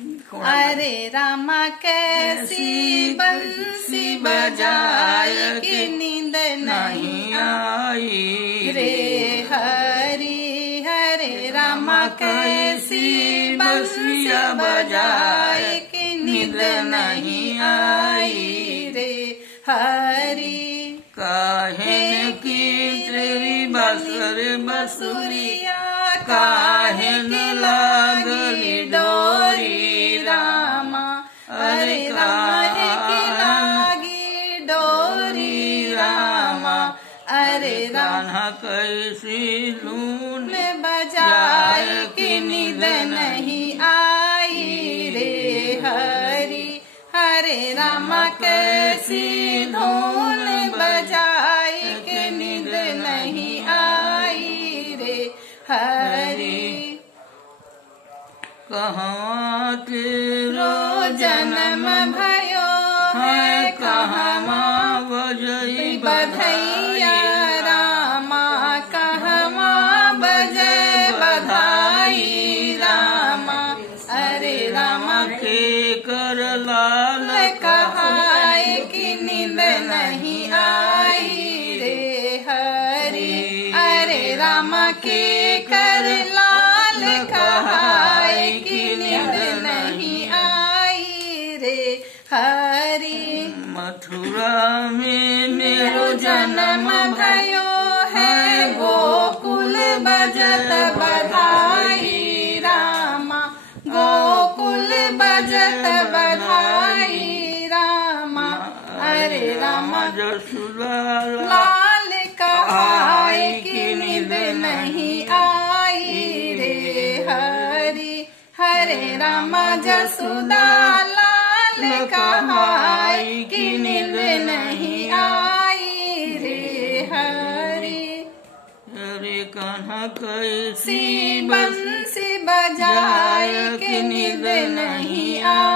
अरे रामा कैसी बंसी बजाए कि नींद नहीं आई रे हरी। हरे रामा कैसी बंसिया बजाए कि नींद नहीं आई रे हरी। काहेन की तेरी बसर बसुरिया काहेन लागली डोरी रामा। अरे काहे की लागी डोरी रामा। अरे रामा कैसी लून बजाए कि नींद नहीं आई रे हरी। हरे रामा कैसी धून बजाए कि नींद नहीं आई रे हरी। कहाँ तेरो जन्म भयो है कहाँ बजई बधैया रामा। कहाँ बजे बधाई रामा। अरे रामा के कर लाल कहाए कि नींद नहीं आई रे हरी। अरे रामा के कर लाल कहाए कि नींद नहीं आई रे हरी। मथुरा में मेरो जन्म भयो है गोकुल बजत बधाई रामा। गोकुल बजत बधाई रामा। अरे रामा जसुदा लाल कहाए कि नींद नहीं आई रे हरी। हरे रामा जसुदा लाल कहाए कि नींद नहीं आई रे हरी। अरे कहाँ कैसी सी बंसी बजाए कि नींद नहीं आई